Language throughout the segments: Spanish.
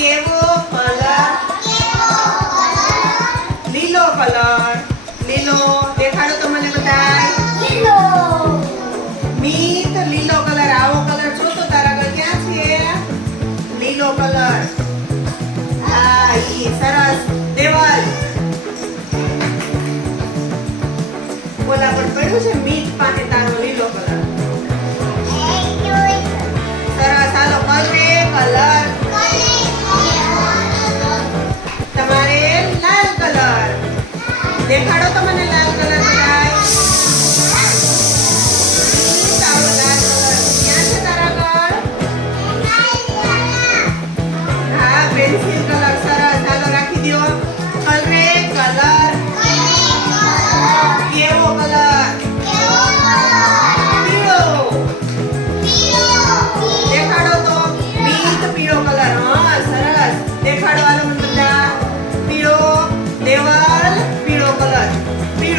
Quiero hablar. Quiero hablar. Lilo hablar. Lilo, déjalo tomar el botán. Lilo. Mito, Lilo hablar. Avo hablar. Chuto, tarago, ¿qué hace? Lilo hablar. Ahí, Saras, de val. Hola, por favor, se mil panetas. દેખાડો તો મને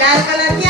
लाल कलर की